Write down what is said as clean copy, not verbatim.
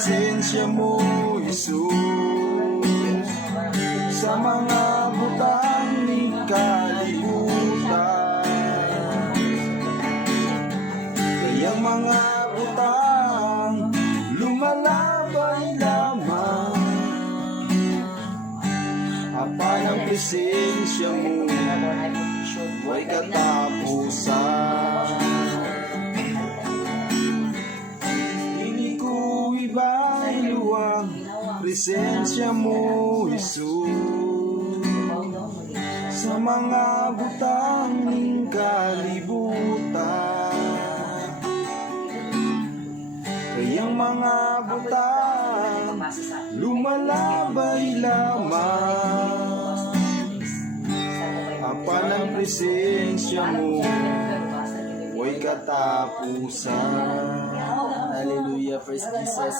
presensya mo, Jesus, sa mga butang ng kalibutan. Kayang mga butang lumalabay lamang, apa ng presensya mo ay katapusan. Hindi ko ibailuwang presensya mo, Jesus, sa mga butang ng kalibutan. Kayang mga butang lumalabay lamang, apa ng presensya mo ay katapusan. Hallelujah, praise Jesus.